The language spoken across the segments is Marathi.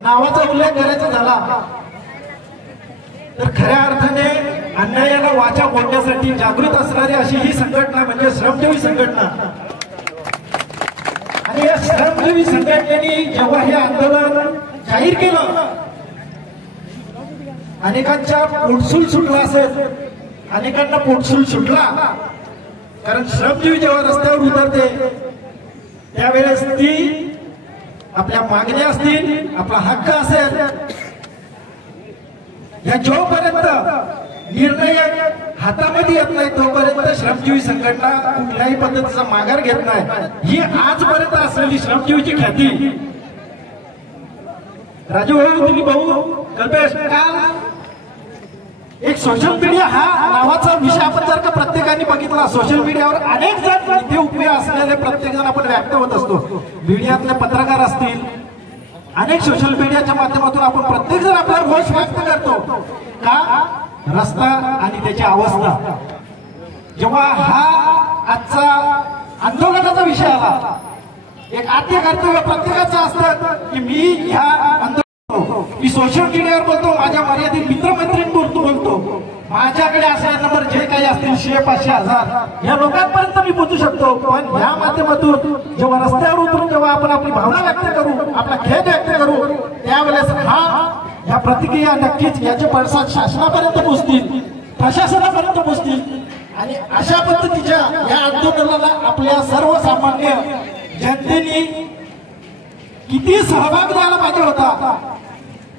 नावाचा उल्लेख करायचा झाला तर खऱ्या अर्थाने अन्यायाला वाचा फोडण्यासाठी जागृत असणारी अशी ही संघटना म्हणजे श्रमजीवी संघटना। आणि या श्रमजीवी संघटनेने जेव्हा हे आंदोलन जाहीर केलं, अनेकांच्या पोटसूल सुटला असेल, अनेकांना पोटसूल सुटला, कारण श्रमजीवी जेव्हा रस्त्यावर उतरते त्यावेळेस ती आपल्या मागण्या असतील, आपला हक्क असेल, या जोपर्यंत निर्णय हातामध्ये येत नाही तोपर्यंत श्रमजीवी संघटना कुठल्याही पद्धतीचा माघार घेत नाही। ही आजपर्यंत असलेली श्रमजीवीची ख्याती। राजू भाऊ, तुम्ही भाऊ कल्पेश, काल एक सोशल मीडिया हा नावाचा विषय आपण जर का प्रत्येकाने बघितला, सोशल मीडियावर अनेक जण इथे उपयोग असलेले प्रत्येक जण आपण व्यक्त होत असतो। मीडियातले पत्रकार असतील, अनेक सोशल मीडियाच्या माध्यमातून आपण प्रत्येक जण आपला रोष व्यक्त करतो का रस्ता आणि त्याची अवस्था। जेव्हा हा आजचा आंदोलनाचा विषय आला, एक आद्य कर्तव्य प्रत्येकाचं असतं की मी ह्या मी सोशल मीडियावर बोलतो, माझ्या मर्यादित मित्रमैत्रिणींबरोबर बोलतो, माझ्याकडे असणारे नंबर जे काही असतील 100, 500, 1000 या लोकांपर्यंत मी पोहोचू शकतो। पण या माध्यमातून जेव्हा रस्त्यावर उतरून जेव्हा आपण आपली भावना व्यक्त करू, आपला खेद व्यक्त करू, त्यावेळेस ह्या प्रतिक्रिया नक्कीच याचे पडसाद शासनापर्यंत पोहोचतील, प्रशासनापर्यंत पोहोचतील। आणि अशा पद्धतीच्या या आंदोलनाला आपल्या सर्वसामान्य जनतेने किती सहभाग द्यायला पाहिजे होता।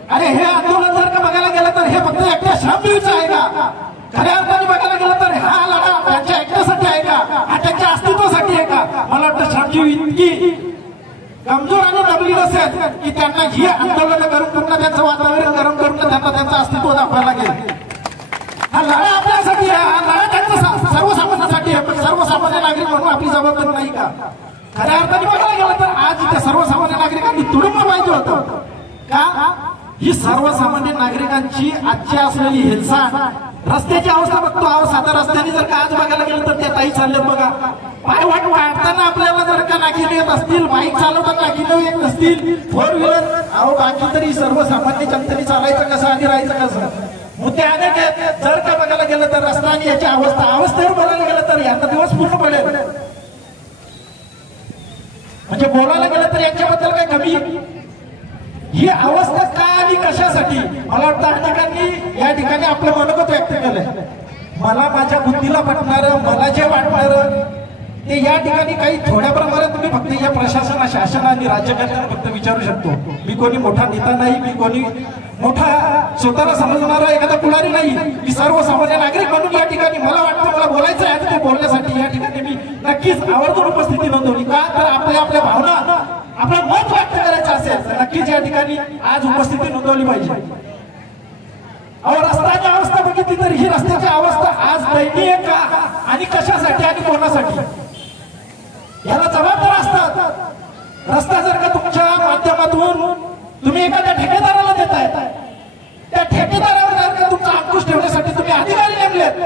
अरे हे आंदोलन जर का बघायला गेलं तर हे फक्त एकट्या श्रमजीवीचं आहे का? खऱ्या अर्थाने बघायला गेलं तर हा लढा त्यांच्या एकट्यासाठी आहे का? हा त्यांच्या अस्तित्वासाठी आहे का? मला वाटतं श्रमजीवी इतकी कमजोर आणि दबली नसेल की त्यांना ही आंदोलन करून पुन्हा त्यांचं वातावरण गरम करून त्यांना त्यांचं अस्तित्व दाखवायला लागेल। हा लढा आपल्यासाठी आहे, हा लढा त्यांचा सर्वसामान्यांसाठी आहे, पण सर्वसामान्य नागरिक म्हणून आपली जबाबदारी नाही का? खऱ्या अर्थाने बघायला गेलं तर आज इथे सर्वसामान्य नागरिकांनी तुडुंब पाहिजे होतं का? ही सर्वसामान्य नागरिकांची आजची असलेली हिंसा, रस्त्याची अवस्था बघतो, साध्या रस्त्याने जर का आज बघायला गेलं तर त्या ताई चालले बघा, पायवाट वाढताना आपल्याला जर का नागिन येत असतील, बाईक चालवताना नागिन येत नसतील, 4 व्हीलर, अहो बाकी तरी सर्वसामान्य जनतेने चालायचं कसं आणि राहायचं कसं? मुद्दे अनेक आहेत। जर का बघायला गेलं तर रस्ता आणि याची अवस्थेवर बघायला गेलं तर यांचा दिवस पूर्ण पडेल। म्हणजे बोलायला गेलं तर यांच्याबद्दल काय कमी? ही अवस्था का आणि कशासाठी? मला वाटतं अनेकांनी या ठिकाणी आपलं मनोगत व्यक्त केलंय। मला माझ्या बुद्धीला पटणारं, मला जे वाटणारं ते या ठिकाणी काही थोड्या प्रमाणात तुम्ही फक्त या प्रशासन, शासन आणि राज्यकर्त्यांना फक्त विचारू शकतो। मी कोणी मोठा नेता नाही, मी कोणी मोठा स्वतःला समजणारा एखादा पुढारी नाही, मी सर्वसामान्य नागरिक म्हणून या ठिकाणी मला वाटतं मला बोलायचं आहे ते बोलण्यासाठी या ठिकाणी मी नक्कीच आवर्जून उपस्थिती नोंदवली का? तर आपल्या भावना, आपलं मत व्यक्त करायचं असेल तर नक्कीच या ठिकाणी आज उपस्थिती नोंदवली पाहिजे। अहो रस्त्याची अवस्था बघितली तर ही रस्त्याची अवस्था आज दयनीय का आणि कशासाठी आणि कोणासाठी? याला जबाबदार असतात। रस्ता जर का तुमच्या माध्यमातून तुम्ही एखाद्या ठेकेदाराला देताय, त्या ठेकेदारावर जर का तुमचा अंकुश ठेवण्यासाठी तुम्ही अधिकारी नेमलेत,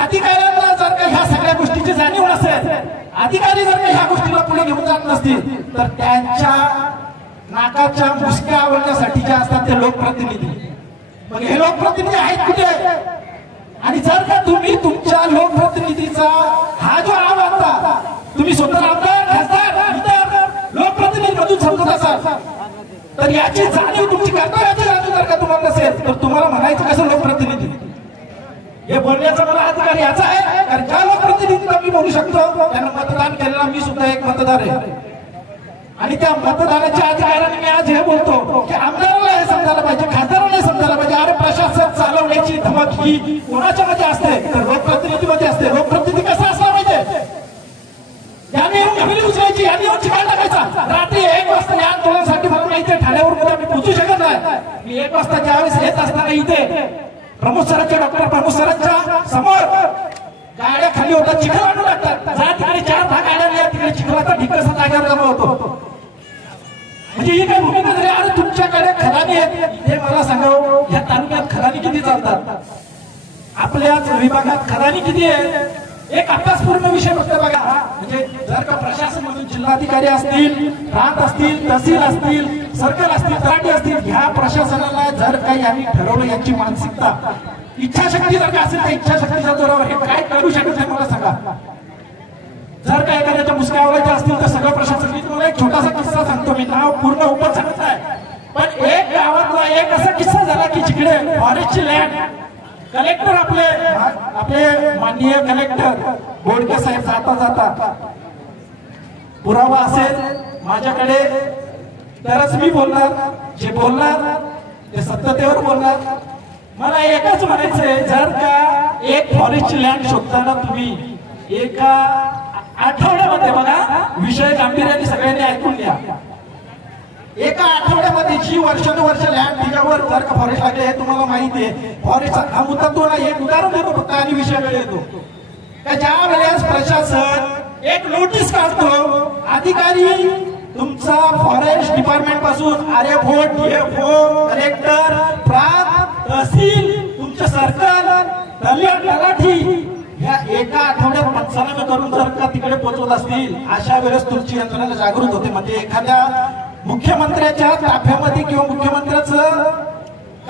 अधिकाऱ्यांना जर का ह्या सगळ्या गोष्टीची जाणीव नसेल, अधिकारी जर का ह्या गोष्टीला पुढे घेऊन जात नसतील तर त्यांच्या नाकाच्या मुसक्या आवडण्यासाठी जे असतात ते लोकप्रतिनिधी, मग हे लोकप्रतिनिधी आहेत कुठे? आणि जर का तुम्ही तुमच्या लोकप्रतिनिधीचा हा जो आवाज तुम्ही स्वतः आमदार, खासदार, लोकप्रतिनिधी मधून समजत असाल तर याची जाणीव, तुमची कर्तव्याची जाणीव जर का तुम्हाला नसेल तर तुम्हाला म्हणायचं कसं लोकप्रतिनिधी? हे बोलण्याचा मला अधिकार याचा आहे कारण ज्या लोकप्रतिनिधीला मी बोलू शकतो त्यांना मतदान केलेला मी सुद्धा एक मतदार आहे। आणि त्या मतदानाच्या अधिकाराने मी आज हे बोलतो की आमदाराला हे समजायला पाहिजे, खासदाराला हे समजायला पाहिजे, अरे प्रशासन चालवण्याची धमक ही कोणाच्या मध्ये असते? तर लोकप्रतिनिधीमध्ये असते। लोकप्रतिनिधी कसा असला पाहिजे? याने येऊन हवेली उचलायची, याने येऊन चिकाल टाकायचा। रात्री 1 वाजता या आंदोलनासाठी म्हणून इथे ठाण्यावर मध्ये आम्ही पोहोचू शकत नाही। मी 1 वाजता ज्यावेळेस येत असताना इथे प्रमुख सरांच्या, डॉक्टर प्रमुख सरांच्या समोर गाड्या खाली होतात, चिखल आणून लागतात, जा तिकडे 4-10 गाड्या तिकडे चिखलाचा ढिकसा जागेवर जमा होतो। म्हणजे ही काय भूमिका झाली? अरे तुमच्याकडे खदानी आहेत, हे मला सांगावं या तालुक्यात खदानी किती चालतात? आपल्याच विभागात खदानी किती आहे? एक अभ्यासपूर्ण विषय फक्त बघा. म्हणजे जर का प्रशासन म्हणून जिल्हाधिकारी असतील, प्रांत असतील, तहसील असतील, सर्कल असतील, तलाठी असतील, ह्या प्रशासनाला जर काही यांनी ठरवलं, यांची मानसिकता इच्छाशक्ती जर का असेल तर इच्छाशक्तीच्या जोरावर हे काय करू शकत नाही मला सांगा. जर का एखाद्याच्या मुसक्या आवडायच्या असतील तर सगळं प्रशासन. मी तुम्हाला एक छोटासा किस्सा सांगतो, मी नाव पूर्ण ओपन सांगत आहे, पण एक गावातला एक असा किस्सा झाला की जिकडे फॉरेस्टची लँड कलेक्टर आपले माननीय कलेक्टर बोडके साहेब जाता जाता पुरावा असेल माझ्याकडे तरच मी बोलणार, जे बोलणार ते सत्यतेवर बोलणार. मला एकच म्हणायचंय, जर का एक फॉरेस्टची लँड शोधताना तुम्ही एका आठवड्यामध्ये बघा, विषय गांभीर्याने सगळ्यांनी ऐकून घ्या, एका आठवड्यामध्ये जी वर्षानुवर्ष लँड तिच्यावर जर का फॉरेस्ट लागले हे तुम्हाला माहिती आहे. फॉरेस्ट हा मुद्दा तो ना, एक उदाहरण देतो फक्त आणि विषयाकडे येतो. ज्या वेळेस प्रशासन एक नोटीस काढतो, अधिकारी तुमचा फॉरेस्ट डिपार्टमेंट पासून आरएफओ, डीएफओ, कलेक्टर, प्रांत, तहसील, तुमचे सर्कल, तलाठी या एका आठवड्यात पंचनामे करून जर का तिकडे पोहोचवत असतील, अशा वेळेस तुमची यंत्रणा जागृत होते. म्हणजे एखाद्या मुख्यमंत्र्याच्या ताफ्यामध्ये किंवा मुख्यमंत्र्याचं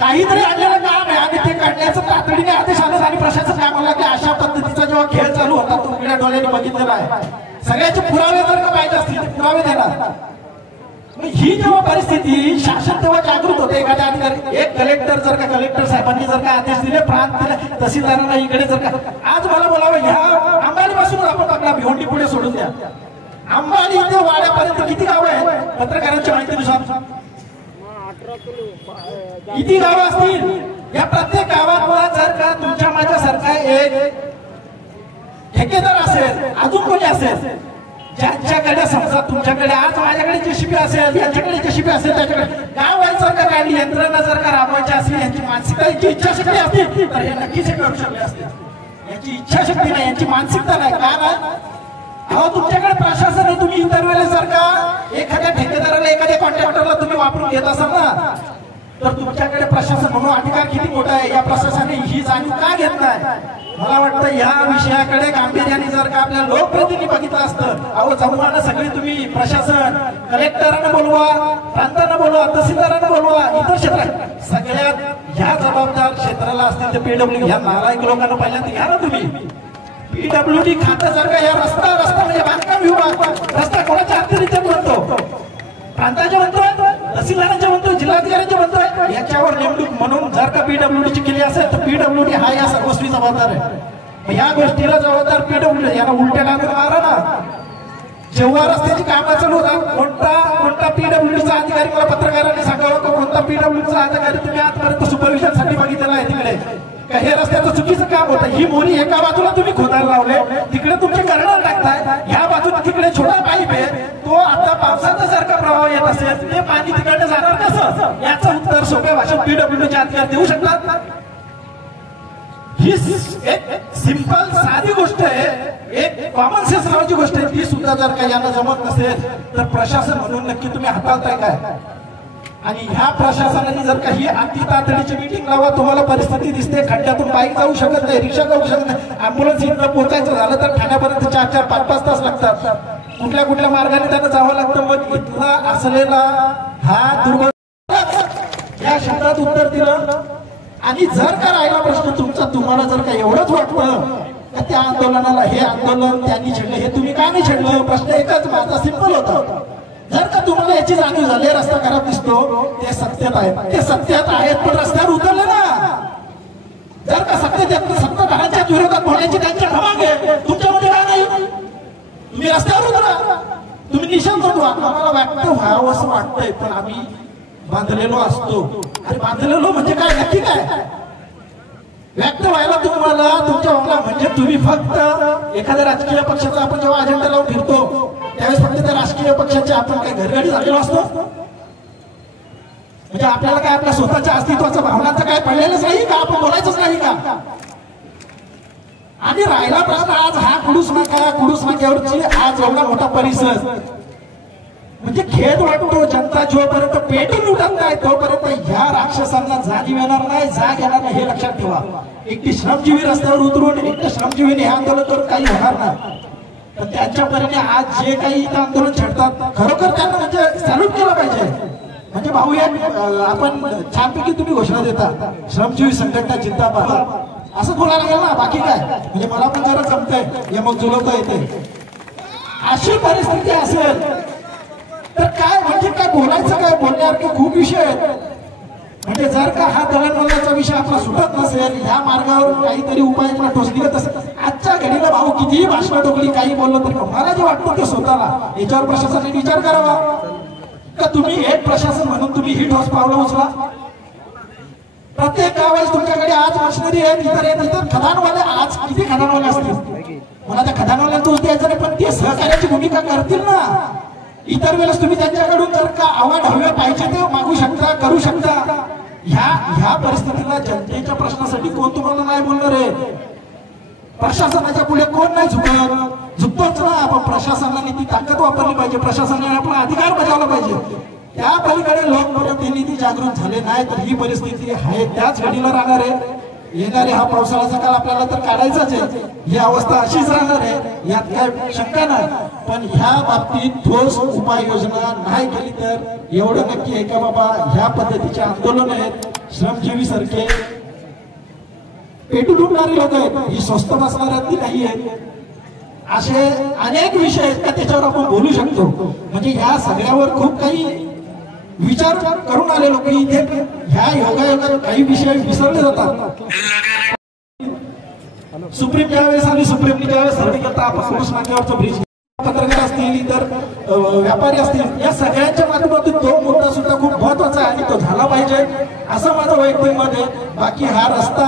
काहीतरी आणलेलं काम आहे आणि ते काढण्याचं तातडीने आदेश आले आणि प्रशासन काय म्हणला की अशा पद्धतीचा जेव्हा खेळ चालू होता तो उघड्या डोळ्याने बघितलेला आहे. सगळ्याचे पुरावे जर का पाहिजे असतील ते पुरावे देणार. ही जेव्हा परिस्थिती शासन तेव्हा जागृत होते. एखाद्या अधिकारी, एक कलेक्टर जर का कलेक्टर साहेबांनी जर का आदेश दिले, प्रांत दिले, तहसीलदारांना इकडे जर का आज मला बोलावं, ह्या अंबानी पासून आपण आपला भिवंडी पुढे सोडून द्या, अंबानी ते वाड्यापर्यंत किती गावं आहेत पत्रकारांच्या माहितीनुसार? किती गावं असतील? या प्रत्येक गावात जर का तुमच्या माझ्यासारखा एक ठेकेदार असेल, अजून कोणी असेल, ज्यांच्याकडे समजा तुमच्याकडे आज माझ्याकडे जेसीबी असेल, यांच्याकडे जेसीबी असेल, त्याच्याकडे गाव जर का काही यंत्रणा जर का राबवायची असेल, यांची मानसिकता, यांची इच्छाशक्ती असतील तर हे नक्कीच करू शकले असते. यांची इच्छाशक्ती नाही, यांची मानसिकता नाही. का नाही? अहो तुमच्याकडे प्रशासन आहे, तुम्ही इतर वेळेस जर का एखाद्या ठेकेदाराला, एखाद्या कॉन्ट्रॅक्टरला तुम्ही वापरून घेत असाल ना, तर तुमच्याकडे प्रशासन म्हणून अधिकार किती मोठा आहे, या प्रशासनाने ही जाणीव का घेत नाही? मला वाटतं या विषयाकडे गांभीर्याने जर का आपल्या लोकप्रतिनिधी बघितलं असतं. अहो जमवाना सगळी तुम्ही प्रशासन, कलेक्टरांना बोलवा, प्रांतांना बोलवा, तहसीलदारांना बोलवा, इतर क्षेत्रात सगळ्यात ह्या जबाबदार क्षेत्राला असतील तर पीडब्ल्यूडी ह्या नालायक लोकांना पहिल्यांदा घ्या ना तुम्ही. पीडब्ल्यूडी खातं जर का या रस्ता म्हणजे बांधकाम विभाग, रस्ता कोणाच्या अखत्यारीत म्हणतो? प्रांताच्या म्हणतोय, तहसीलदारांच्या म्हणतोय, जिल्हाधिकाऱ्यांच्या म्हणतोय. याच्यावर नेमणूक म्हणून जर का पीडब्ल्यूडीची केली असेल तर पीडब्ल्यूडी हा या सर्वस्वी जबाबदार आहे. या गोष्टीला जबाबदार पीडब्ल्यूडी. याला उलट्या डांबे मारा ना. जेव्हा रस्त्याची कामं चालू होतात, कोणता पीडब्ल्यूडीचा अधिकारी, मला पत्रकारांनी सांगावं की कोणता पीडब्ल्यूडीचा अधिकारी तुम्ही आजपर्यंत सुपरविजन साठी बघितलेला आहे तिकडे? हे रस्त्याचं चुकीचं काम होतं. ही मोरी एका बाजूला तुम्ही खोदायला लावले, तिकडे तुमचे करणार टाकताय, ह्या बाजूला तिकडे छोटा पाईप आहे, तो आता पावसाचा जर का प्रवाह येत असेल ते पाणी तिकडे जाणार कसं? याचं उत्तर सोप्या भाषेत पीडब्ल्यूडीचे अधिकारी देऊ शकतात. ही एक सिंपल साधी गोष्ट आहे, एक कॉमन सेन्स नावाची गोष्ट आहे. ती सुद्धा जर का यांना जमत नसेल तर प्रशासन म्हणून नक्की तुम्ही हाताळताय काय? आणि ह्या प्रशासनाने जर काही अति तातडीची मीटिंग लावा, तुम्हाला परिस्थिती दिसते, खड्ड्यातून बाईक जाऊ शकत नाही, रिक्षा जाऊ शकत नाही, अँब्युलन्स इथं पोहोचायचं झालं तर ठाण्यापर्यंत 4-4, 5-5 तास लागतात. कुठल्या मार्गाने त्यांना जावं लागतं. मग इथला असलेला हा दुर्गम या शब्दात उत्तर दिलं. आणि जर का राहिला प्रश्न तुमचा, तुम्हाला जर का एवढंच वाटतं का त्या आंदोलनाला, हे आंदोलन त्यांनी छेडलं, हे तुम्ही का नाही छेडलं? प्रश्न एकच माझा सिंपल होता. जर का तुम्हाला याची जाणीव झाली, रस्ता खराब दिसतो, ते सत्यात आहेत, ते सत्यात आहेत, पण रस्त्यावर उतरले ना. जर का सत्ताधाऱ्यांच्या विरोधात बोलण्याची त्यांची धमाक आहे, तुमच्यामध्ये का नाही? तुम्ही रस्त्यावर उतरा, तुम्ही निशाण नोंदवा. आम्हाला व्यक्त व्हावं असं वाटतंय, पण आम्ही बांधलेलो असतो. अरे बांधलेलो म्हणजे काय, नक्की काय? व्यक्त व्हायला तुम्हाला तुमच्या म्हणजे तुम्ही फक्त एखाद्या राजकीय पक्षाचा, आपण जेव्हा अजेंडा लावून फिरतो त्यावेळेस फक्त त्या राजकीय पक्षाचे आपण काही घरगडी झालेलो असतो. म्हणजे आपल्याला काय आपल्या स्वतःच्या अस्तित्वाचा, भावनांचा काय पडलेलंच नाही का? आपण बोलायचंच नाही का? आणि राहिला प्रश्न आज हा कुडूस नाक्यावरची आज एवढा मोठा परिसर, म्हणजे खेद वाटतो, जनता जोपर्यंत पेटून उठत नाही तोपर्यंत ह्या राक्षसांना जाणीव येणार नाही, जाग येणार नाही, हे लक्षात ठेवा. एकटी श्रमजीवी रस्त्यावर उतरून एकटं श्रमजीवीने हे आंदोलन करून काही होणार नाही. पण त्यांच्यापर्यंत आज जे काही इथं आंदोलन छेडतात खरोखर त्यांना म्हणजे सॅल्यूट केलं पाहिजे. म्हणजे भाऊ या आपण छानपैकी तुम्ही घोषणा देता श्रमजीवी संघटना जिंदाबाद असं बोलायला गेलं ना, बाकी काय म्हणजे मला पण जरा जमतंय, हे मग जुलवता येते. अशी परिस्थिती असेल तर काय म्हणजे काय बोलायचं, काय बोलण्यासारखे खूप विषय आहेत. म्हणजे जर का हा दळणवळणाचा विषय आपला सुटत नसेल, या मार्गावर काहीतरी उपाययोजना टोचली असेल, आजच्या घडीला भाऊ कितीही भाषण टोकली काही बोललं तरी मला जे वाटतं ते स्वतःला याच्यावर प्रशासनाने विचार करावा का तुम्ही एक प्रशासन म्हणून तुम्ही ही ठोस पावलं उचला. प्रत्येक गावात तुमच्याकडे आज मशिनरी आहे, इतर खदानवाले आज किती खदानवाले असतील, मला त्या खदानवाल्यांना दोष द्यायचा नाही, पण ते सहकार्याची भूमिका करतील ना. इतर वेळेस तुम्ही त्यांच्याकडून जर का आव्हान हवे पाहिजे ते मागू शकता, करू शकता. ह्या परिस्थितीला जनतेच्या प्रश्नासाठी कोण तुम्हाला नाही बोलणार आहे. प्रशासनाच्या पुढे कोण नाही झुकतोच ना. आपण प्रशासनाने ती ताकद वापरली पाहिजे, प्रशासनाने आपला अधिकार बजावला पाहिजे. त्या पलीकडे लोकप्रतिनिधी जागृत झाले नाही तर ही परिस्थिती आहे त्याच घडीला राहणार आहे. येणारे हा पावसाळ्याचा काळ आपल्याला तर काढायचाच आहे, ही अवस्था अशीच राहणार आहे, यात काय शंका नाही. पण ह्या बाबतीत ठोस उपाययोजना नाही केली तर एवढं नक्की आहे का बाबा ह्या पद्धतीचे आंदोलन आहेत, श्रमजीवी सारखे पेटून उठणारी लोक आहेत, ही स्वस्त बसणाऱ्यातली नाही आहेत. असे अनेक विषय आहेत का त्याच्यावर आपण बोलू शकतो. म्हणजे ह्या सगळ्यावर खूप काही विचार करून आले लोक इथे. ह्या योगायोगात काही विषय विसरले जातात. सुप्रीम ज्यावेळेस आली, सुप्रीमने ज्यावेळेस सर्वे करता आपण पुरुष नाक्यावरचं ब्रिज, पत्रकार असतील, इतर व्यापारी असतील, या सगळ्यांच्या माध्यमातून तो मुद्दा सुद्धा खूप महत्वाचा आहे आणि तो झाला पाहिजे असं माझं वैयक्तिक मत आहे. बाकी हा रस्ता